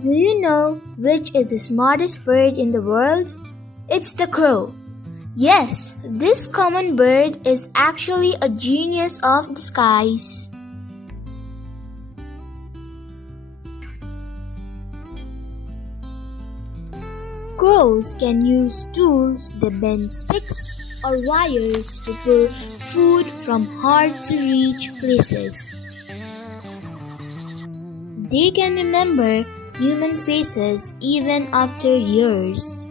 Do you know which is the smartest bird in the world? It's the crow. Yes, this common bird is actually a genius of the skies. Crows can use tools that bend sticks or wires to pull food from hard to reach places. They can remember human faces even after years.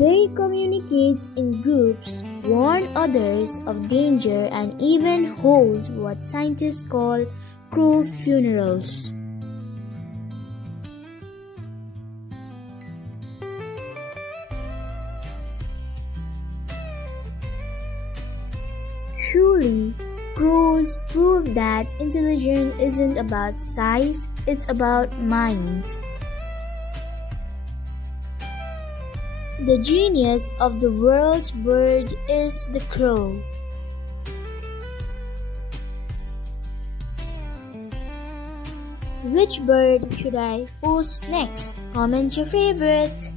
They communicate in groups, warn others of danger, and even hold what scientists call crow funerals. Truly, crows prove that intelligence isn't about size, it's about mind. The genius of the world's bird is the crow. Which bird should I post next? Comment your favorite.